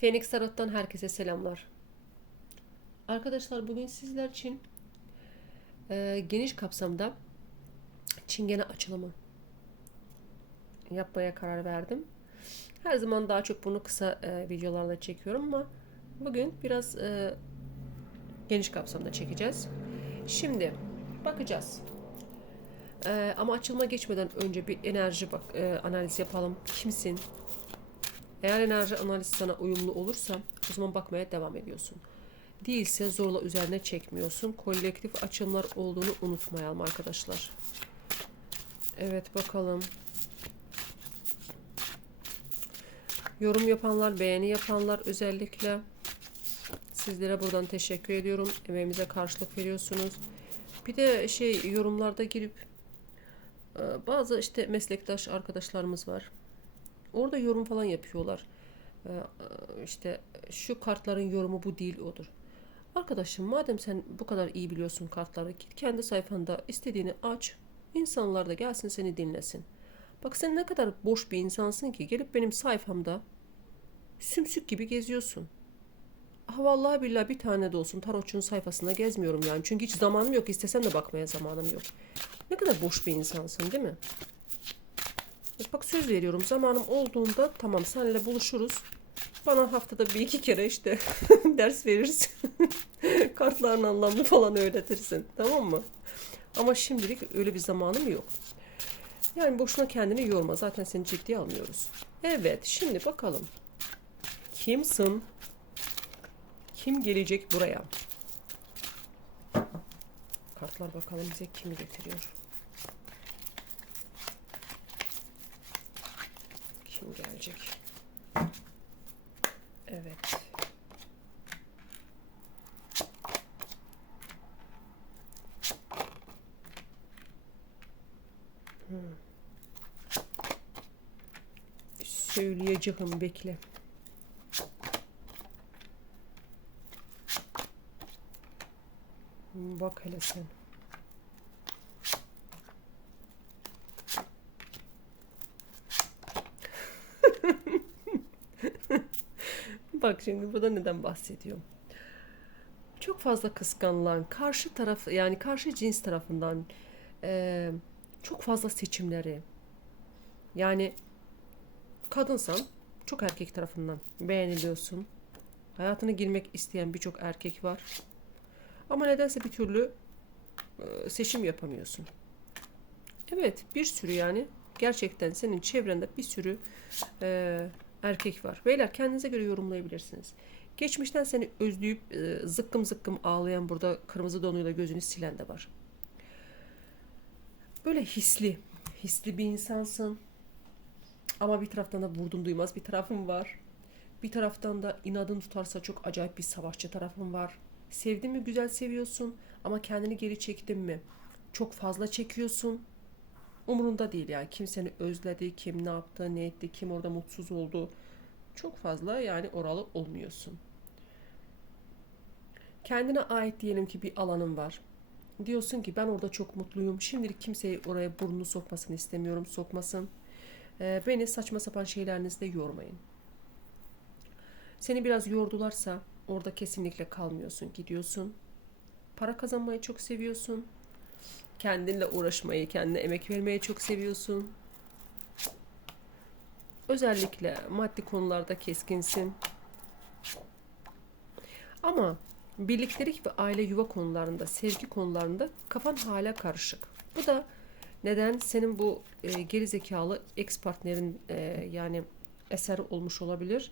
Phoenix Tarot'tan herkese selamlar. Arkadaşlar bugün sizler için e, geniş kapsamda çingene açılımı yapmaya karar verdim. Her zaman daha çok bunu kısa e, videolarla çekiyorum ama bugün biraz e, geniş kapsamda çekeceğiz. Şimdi bakacağız. E, ama açılma geçmeden önce bir enerji bak e, analiz yapalım. Kimsin? Eğer enerji analizi sana uyumlu olursa o zaman bakmaya devam ediyorsun. Değilse zorla üzerine çekmiyorsun. Kolektif açımlar olduğunu unutmayalım arkadaşlar. Evet bakalım. Yorum yapanlar, beğeni yapanlar özellikle sizlere buradan teşekkür ediyorum. Emeğimize karşılık veriyorsunuz. Bir de şey yorumlarda girip e, bazı işte meslektaş arkadaşlarımız var. Orada yorum falan yapıyorlar. Ee, işte şu kartların yorumu bu değil odur. Arkadaşım madem sen bu kadar iyi biliyorsun kartları git kendi sayfanda istediğini aç. İnsanlar da gelsin seni dinlesin. Bak sen ne kadar boş bir insansın ki gelip benim sayfamda sümsük gibi geziyorsun. Ah vallahi billahi bir tane de olsun tarotçunun sayfasında gezmiyorum yani. Çünkü hiç zamanım yok. İstesem de bakmaya zamanım yok. Ne kadar boş bir insansın değil mi? Bak söz veriyorum zamanım olduğunda tamam seninle buluşuruz. Bana haftada bir iki kere işte ders verirsin. Kartların anlamını falan öğretirsin. Tamam mı? Ama şimdilik öyle bir zamanım yok. Yani boşuna kendini yorma. Zaten seni ciddiye almıyoruz. Evet şimdi bakalım. Kimsin? Kim gelecek buraya? Kartlar bakalım bize kimi getiriyor. Kim gelecek? Evet. Hmm. Söyleyeceğim bekle. Bak hele sen. Bak şimdi burada neden bahsediyorum. Çok fazla kıskanılan karşı taraf yani karşı cins tarafından e, çok fazla seçimleri yani kadınsan çok erkek tarafından beğeniliyorsun. Hayatına girmek isteyen birçok erkek var. Ama nedense bir türlü e, seçim yapamıyorsun. Evet bir sürü yani gerçekten senin çevrende bir sürü e, erkek var. Beyler kendinize göre yorumlayabilirsiniz. Geçmişten seni özleyip e, zıkkım zıkkım ağlayan burada kırmızı donuyla gözünü silen de var. Böyle hisli, hisli bir insansın. Ama bir taraftan da vurdum duymaz bir tarafın var. Bir taraftan da inadın tutarsa çok acayip bir savaşçı tarafın var. Sevdin mi güzel seviyorsun ama kendini geri çektin mi çok fazla çekiyorsun. Umurunda değil yani kim seni özledi, kim ne yaptı, ne etti, kim orada mutsuz oldu. Çok fazla yani oralı olmuyorsun. Kendine ait diyelim ki bir alanın var. Diyorsun ki ben orada çok mutluyum. Şimdilik kimseyi oraya burnunu sokmasını istemiyorum. Sokmasın. Ee, beni saçma sapan şeylerinizle yormayın. Seni biraz yordularsa orada kesinlikle kalmıyorsun. Gidiyorsun. Para kazanmayı çok seviyorsun. Kendinle uğraşmayı, kendine emek vermeyi çok seviyorsun. Özellikle maddi konularda keskinsin. Ama birliktelik ve aile yuva konularında, sevgi konularında kafan hala karışık. Bu da neden senin bu e, geri zekalı ex partnerin e, yani eseri olmuş olabilir.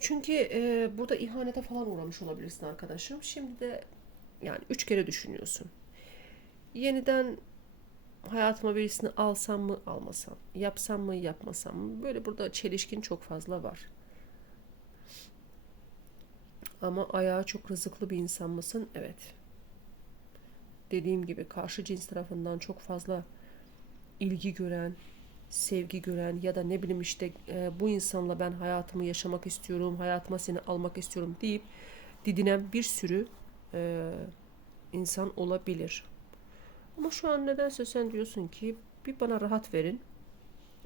Çünkü e, burada ihanete falan uğramış olabilirsin arkadaşım. Şimdi de yani üç kere düşünüyorsun. Yeniden hayatıma birisini alsam mı almasam, yapsam mı yapmasam mı? Böyle burada çelişkin çok fazla var. Ama ayağı çok rızıklı bir insan mısın? Evet. Dediğim gibi karşı cins tarafından çok fazla ilgi gören, sevgi gören ya da ne bileyim işte e, bu insanla ben hayatımı yaşamak istiyorum, hayatıma seni almak istiyorum deyip didinen bir sürü e, insan olabilir. Ama şu an nedense sen diyorsun ki bir bana rahat verin.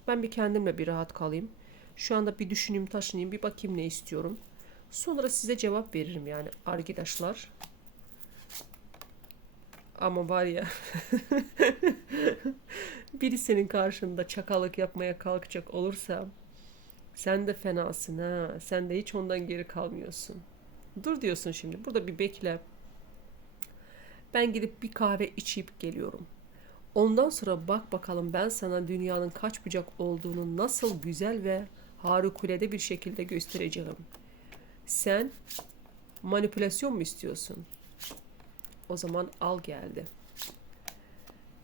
Ben bir kendimle bir rahat kalayım. Şu anda bir düşüneyim, taşınayım, bir bakayım ne istiyorum. Sonra size cevap veririm yani arkadaşlar. Ama var ya biri senin karşında çakalık yapmaya kalkacak olursa sen de fenasın ha. Sen de hiç ondan geri kalmıyorsun. Dur diyorsun şimdi. Burada bir bekle. Ben gidip bir kahve içip geliyorum. Ondan sonra bak bakalım ben sana dünyanın kaç bucak olduğunu nasıl güzel ve harikulade bir şekilde göstereceğim. Sen manipülasyon mu istiyorsun? O zaman al geldi.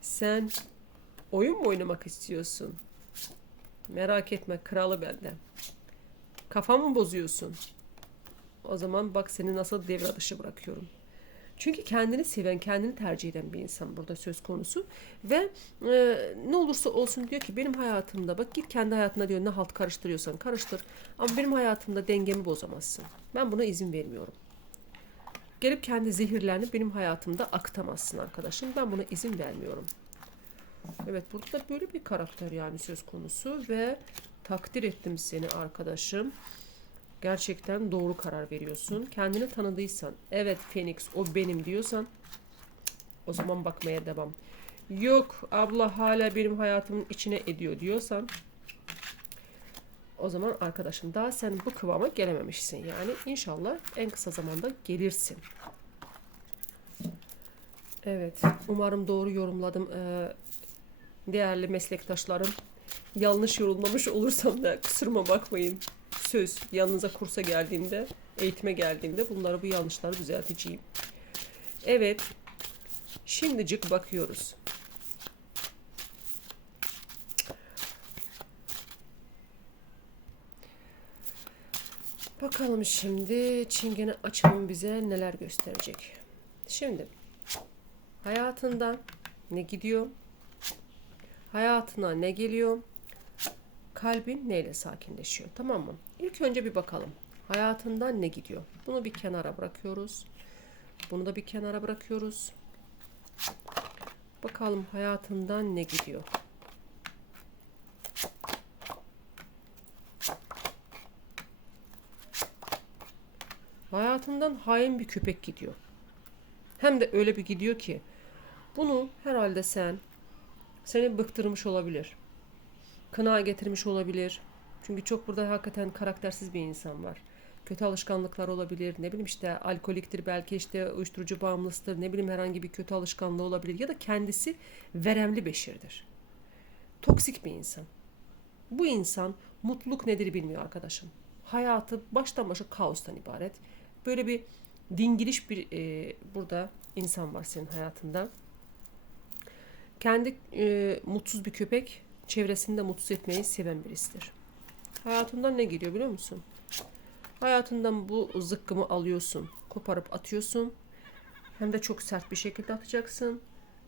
Sen oyun mu oynamak istiyorsun? Merak etme kralı bende. Kafamı bozuyorsun. O zaman bak seni nasıl devre dışı bırakıyorum. Çünkü kendini seven, kendini tercih eden bir insan burada söz konusu. Ve e, ne olursa olsun diyor ki benim hayatımda bak git kendi hayatına diyor ne halt karıştırıyorsan karıştır. Ama benim hayatımda dengemi bozamazsın. Ben buna izin vermiyorum. Gelip kendi zehirlerini benim hayatımda aktamazsın arkadaşım. Ben buna izin vermiyorum. Evet burada da böyle bir karakter yani söz konusu ve takdir ettim seni arkadaşım. Gerçekten doğru karar veriyorsun. Kendini tanıdıysan, evet Phoenix o benim diyorsan o zaman bakmaya devam. Yok abla hala benim hayatımın içine ediyor diyorsan o zaman arkadaşım daha sen bu kıvama gelememişsin. Yani inşallah en kısa zamanda gelirsin. Evet. Umarım doğru yorumladım. Ee, değerli meslektaşlarım. Yanlış yorumlamış olursam da kusuruma bakmayın. Söz yanınıza kursa geldiğimde, eğitime geldiğimde bunları bu yanlışları düzelteceğim. Evet. Şimdicik bakıyoruz. Bakalım şimdi çingene açılım bize neler gösterecek. Şimdi hayatından ne gidiyor? Hayatına ne geliyor? Kalbin neyle sakinleşiyor? Tamam mı? İlk önce bir bakalım. Hayatından ne gidiyor? Bunu bir kenara bırakıyoruz. Bunu da bir kenara bırakıyoruz. Bakalım hayatından ne gidiyor? Hayatından hain bir köpek gidiyor. Hem de öyle bir gidiyor ki bunu herhalde sen seni bıktırmış olabilir. Kına getirmiş olabilir. Çünkü çok burada hakikaten karaktersiz bir insan var. Kötü alışkanlıklar olabilir. Ne bileyim işte alkoliktir belki işte uyuşturucu bağımlısıdır. Ne bileyim herhangi bir kötü alışkanlığı olabilir. Ya da kendisi veremli beşirdir. Toksik bir insan. Bu insan mutluluk nedir bilmiyor arkadaşım. Hayatı baştan başa kaostan ibaret. Böyle bir dingiliş bir e, burada insan var senin hayatında. Kendi e, mutsuz bir köpek çevresinde mutsuz etmeyi seven birisidir. Hayatından ne geliyor biliyor musun? Hayatından bu zıkkımı alıyorsun, koparıp atıyorsun. Hem de çok sert bir şekilde atacaksın.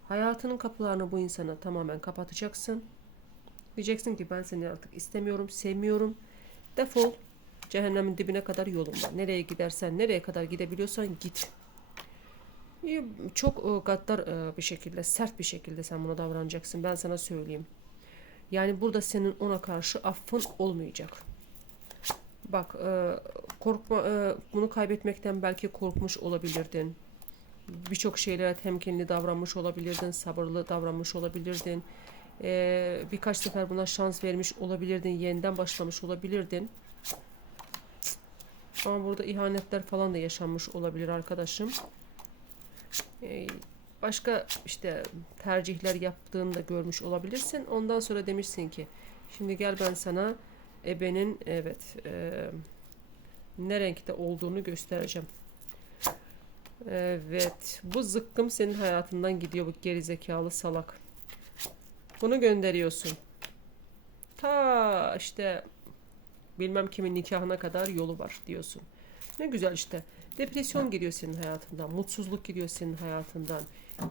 Hayatının kapılarını bu insana tamamen kapatacaksın. Diyeceksin ki ben seni artık istemiyorum, sevmiyorum. Defol. Cehennemin dibine kadar yolun var. Nereye gidersen, nereye kadar gidebiliyorsan git. Çok e, gaddar e, bir şekilde, sert bir şekilde sen buna davranacaksın. Ben sana söyleyeyim. Yani burada senin ona karşı affın olmayacak. Bak e, korkma bunu kaybetmekten belki korkmuş olabilirdin. Birçok şeylere temkinli davranmış olabilirdin, sabırlı davranmış olabilirdin. Birkaç sefer buna şans vermiş olabilirdin, yeniden başlamış olabilirdin. Ama burada ihanetler falan da yaşanmış olabilir arkadaşım. Ee, başka işte tercihler yaptığını da görmüş olabilirsin. Ondan sonra demişsin ki şimdi gel ben sana ebenin evet e, ne renkte olduğunu göstereceğim. Evet bu zıkkım senin hayatından gidiyor bu gerizekalı salak. Bunu gönderiyorsun. Ta işte bilmem kimin nikahına kadar yolu var diyorsun. Ne güzel işte. Depresyon gidiyor senin hayatından. Mutsuzluk gidiyor senin hayatından.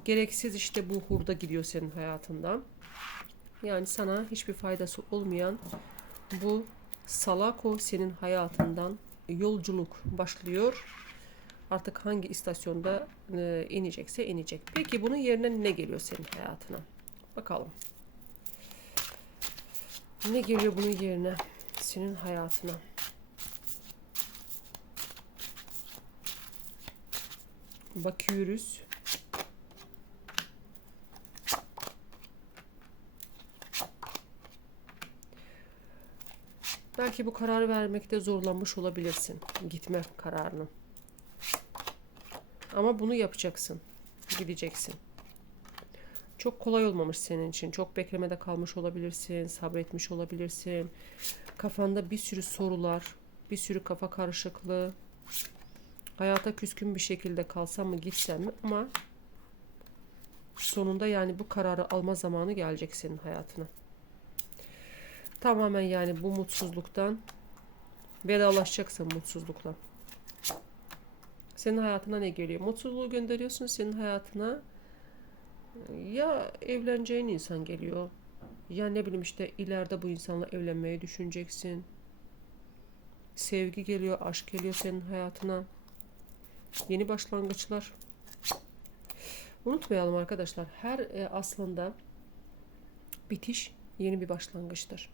Gereksiz işte bu hurda gidiyor senin hayatından. Yani sana hiçbir faydası olmayan bu salako senin hayatından yolculuk başlıyor. Artık hangi istasyonda e, inecekse inecek. Peki bunun yerine ne geliyor senin hayatına? Bakalım. Ne geliyor bunun yerine? Senin hayatına. Bakıyoruz. Belki bu kararı vermekte zorlanmış olabilirsin. Gitme kararını. Ama bunu yapacaksın. Gideceksin. Çok kolay olmamış senin için. Çok beklemede kalmış olabilirsin. Sabretmiş olabilirsin. Kafanda bir sürü sorular, bir sürü kafa karışıklığı. Hayata küskün bir şekilde kalsam mı gitsem mi ama sonunda yani bu kararı alma zamanı gelecek senin hayatına. Tamamen yani bu mutsuzluktan vedalaşacaksın mutsuzlukla. Senin hayatına ne geliyor? Mutsuzluğu gönderiyorsun senin hayatına. Ya evleneceğin insan geliyor. Ya ne bileyim işte ileride bu insanla evlenmeyi düşüneceksin. Sevgi geliyor, aşk geliyor senin hayatına. Yeni başlangıçlar. Unutmayalım arkadaşlar. Her e, aslında bitiş yeni bir başlangıçtır.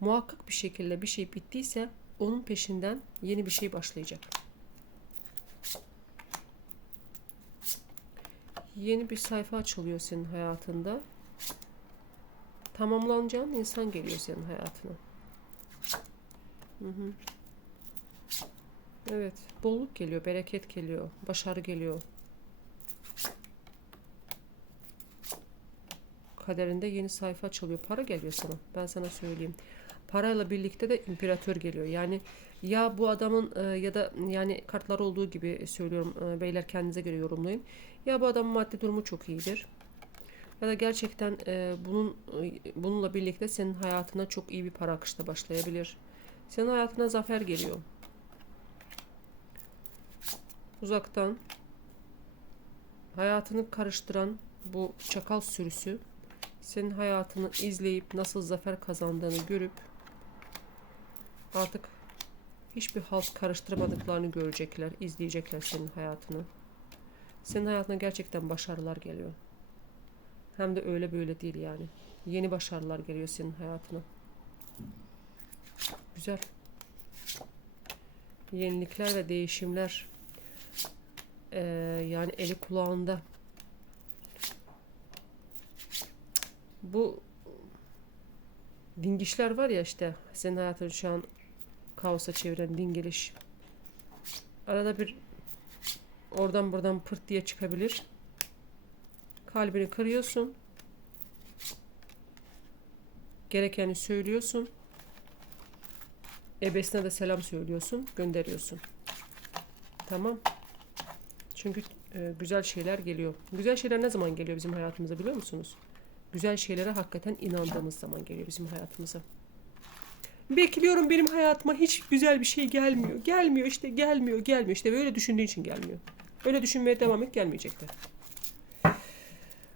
Muhakkak bir şekilde bir şey bittiyse onun peşinden yeni bir şey başlayacak. Yeni bir sayfa açılıyor senin hayatında. Tamamlanacağın insan geliyor senin hayatına. Hı hı. Evet, bolluk geliyor, bereket geliyor, başarı geliyor. Kaderinde yeni sayfa açılıyor. Para geliyor sana. Ben sana söyleyeyim. Parayla birlikte de imparator geliyor. Yani ya bu adamın e, ya da yani kartlar olduğu gibi söylüyorum e, beyler kendinize göre yorumlayın. Ya bu adamın maddi durumu çok iyidir. Ya da gerçekten e, bunun bununla birlikte senin hayatına çok iyi bir para akışı da başlayabilir. Senin hayatına zafer geliyor. Uzaktan hayatını karıştıran bu çakal sürüsü senin hayatını izleyip nasıl zafer kazandığını görüp artık hiçbir halt karıştırmadıklarını görecekler, izleyecekler senin hayatını. Senin hayatına gerçekten başarılar geliyor. Hem de öyle böyle değil yani. Yeni başarılar geliyor senin hayatına. Güzel. Yenilikler ve değişimler ee, yani eli kulağında. Bu dingişler var ya işte senin hayatını şu an kaosa çeviren dingiliş. Arada bir oradan buradan pırt diye çıkabilir. Kalbini kırıyorsun. Gerekeni söylüyorsun. Ebesine de selam söylüyorsun, gönderiyorsun. Tamam. Çünkü e, güzel şeyler geliyor. Güzel şeyler ne zaman geliyor bizim hayatımıza biliyor musunuz? Güzel şeylere hakikaten inandığımız zaman geliyor bizim hayatımıza. Bekliyorum benim hayatıma hiç güzel bir şey gelmiyor. Gelmiyor işte gelmiyor gelmiyor. İşte böyle düşündüğün için gelmiyor. Öyle düşünmeye devam et gelmeyecektir.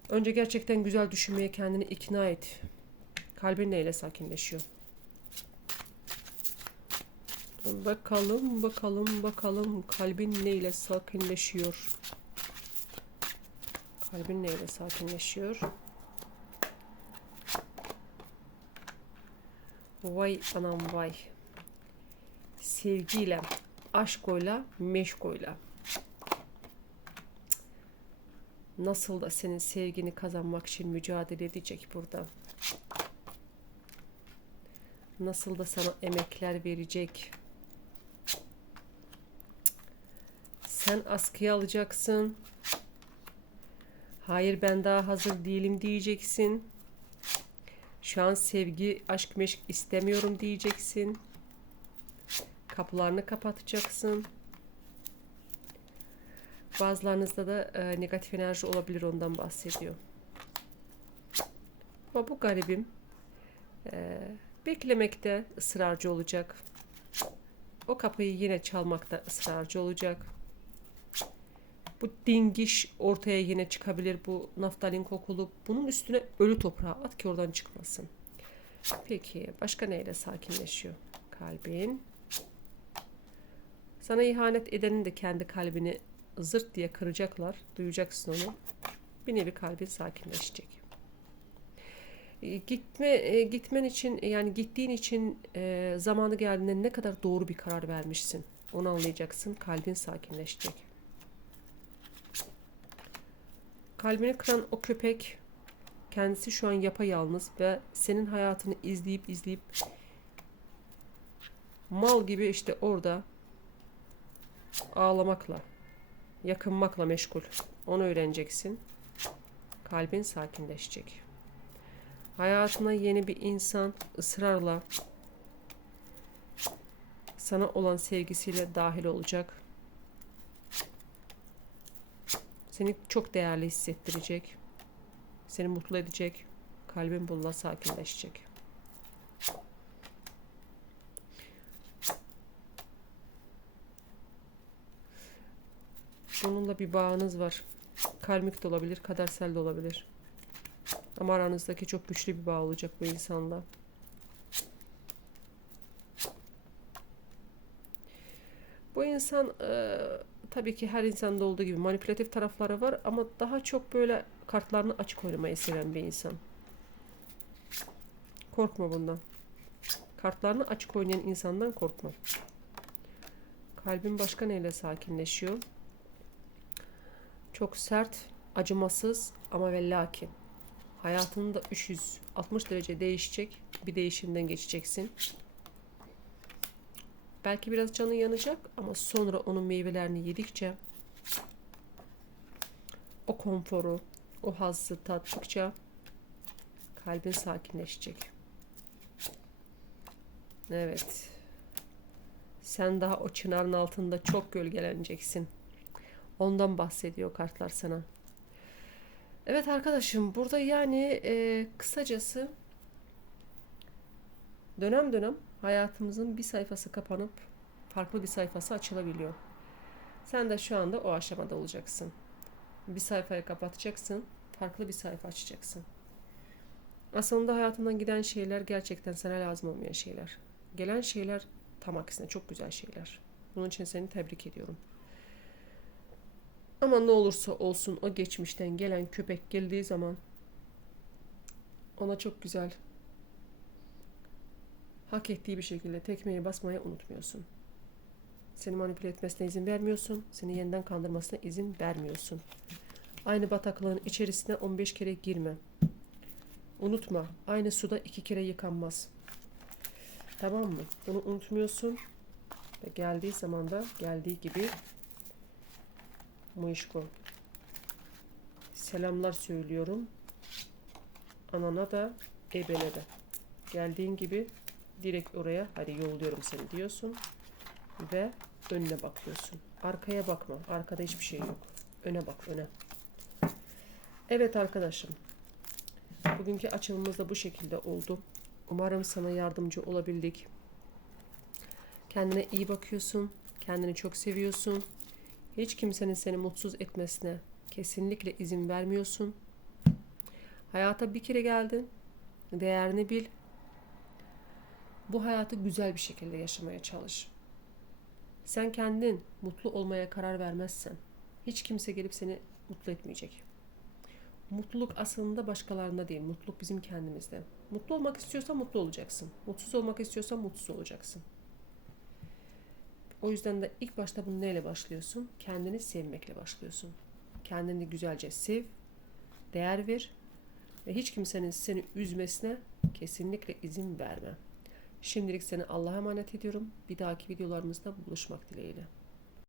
Önce gerçekten güzel düşünmeye kendini ikna et. Kalbin neyle sakinleşiyor? Bakalım, bakalım, bakalım kalbin neyle sakinleşiyor? Kalbin neyle sakinleşiyor? Vay anam vay. Sevgiyle, aşkoyla, meşkoyla. Nasıl da senin sevgini kazanmak için mücadele edecek burada. Nasıl da sana emekler verecek. Sen askıya alacaksın. Hayır ben daha hazır değilim diyeceksin. Şu an sevgi, aşk, meşk istemiyorum diyeceksin. Kapılarını kapatacaksın. Bazılarınızda da e, negatif enerji olabilir ondan bahsediyor. Ama bu garibim e, beklemekte ısrarcı olacak. O kapıyı yine çalmakta ısrarcı olacak. Bu dingiş ortaya yine çıkabilir bu naftalin kokulu. Bunun üstüne ölü toprağı at ki oradan çıkmasın. Peki başka neyle sakinleşiyor? Kalbin. Sana ihanet edenin de kendi kalbini zırt diye kıracaklar. Duyacaksın onu. Bir nevi kalbin sakinleşecek. E, Gitme e, gitmen için yani gittiğin için e, zamanı geldiğinde ne kadar doğru bir karar vermişsin. Onu anlayacaksın. Kalbin sakinleşecek. Kalbini kıran o köpek kendisi şu an yapayalnız ve senin hayatını izleyip izleyip mal gibi işte orada ağlamakla, yakınmakla meşgul. Onu öğreneceksin. Kalbin sakinleşecek. Hayatına yeni bir insan ısrarla sana olan sevgisiyle dahil olacak. Seni çok değerli hissettirecek. Seni mutlu edecek. Kalbin bununla sakinleşecek. Bununla bir bağınız var. Karmik de olabilir, kadersel de olabilir. Ama aranızdaki çok güçlü bir bağ olacak bu insanla. Bu insan e, tabii ki her insanda olduğu gibi manipülatif tarafları var ama daha çok böyle kartlarını açık oynamayı seven bir insan. Korkma bundan. Kartlarını açık oynayan insandan korkma. Kalbin başka neyle sakinleşiyor? Çok sert, acımasız ama ve lakin. Hayatında 360 derece değişecek bir değişimden geçeceksin. Belki biraz canın yanacak ama sonra onun meyvelerini yedikçe o konforu, o hazzı tattıkça kalbin sakinleşecek. Evet. Sen daha o çınarın altında çok gölgeleneceksin. Ondan bahsediyor kartlar sana. Evet arkadaşım burada yani e, kısacası dönem dönem hayatımızın bir sayfası kapanıp farklı bir sayfası açılabiliyor. Sen de şu anda o aşamada olacaksın. Bir sayfayı kapatacaksın, farklı bir sayfa açacaksın. Aslında hayatından giden şeyler gerçekten sana lazım olmayan şeyler. Gelen şeyler tam aksine çok güzel şeyler. Bunun için seni tebrik ediyorum. Ama ne olursa olsun o geçmişten gelen köpek geldiği zaman ona çok güzel hak ettiği bir şekilde tekmeyi basmayı unutmuyorsun. Seni manipüle etmesine izin vermiyorsun. Seni yeniden kandırmasına izin vermiyorsun. Aynı bataklığın içerisine 15 kere girme. Unutma. Aynı suda iki kere yıkanmaz. Tamam mı? Bunu unutmuyorsun. Ve geldiği zaman da geldiği gibi Muyuşko. Selamlar söylüyorum. Anana da ebene de. Geldiğin gibi direkt oraya hadi yolluyorum seni diyorsun. Ve önüne bakıyorsun. Arkaya bakma. Arkada hiçbir şey yok. Öne bak öne. Evet arkadaşım. Bugünkü açılımımız da bu şekilde oldu. Umarım sana yardımcı olabildik. Kendine iyi bakıyorsun. Kendini çok seviyorsun. Hiç kimsenin seni mutsuz etmesine kesinlikle izin vermiyorsun. Hayata bir kere geldin. Değerini bil. Bu hayatı güzel bir şekilde yaşamaya çalış. Sen kendin mutlu olmaya karar vermezsen hiç kimse gelip seni mutlu etmeyecek. Mutluluk aslında başkalarında değil. Mutluluk bizim kendimizde. Mutlu olmak istiyorsan mutlu olacaksın. Mutsuz olmak istiyorsan mutsuz olacaksın. O yüzden de ilk başta bunu neyle başlıyorsun? Kendini sevmekle başlıyorsun. Kendini güzelce sev, değer ver ve hiç kimsenin seni üzmesine kesinlikle izin verme. Şimdilik seni Allah'a emanet ediyorum. Bir dahaki videolarımızda buluşmak dileğiyle.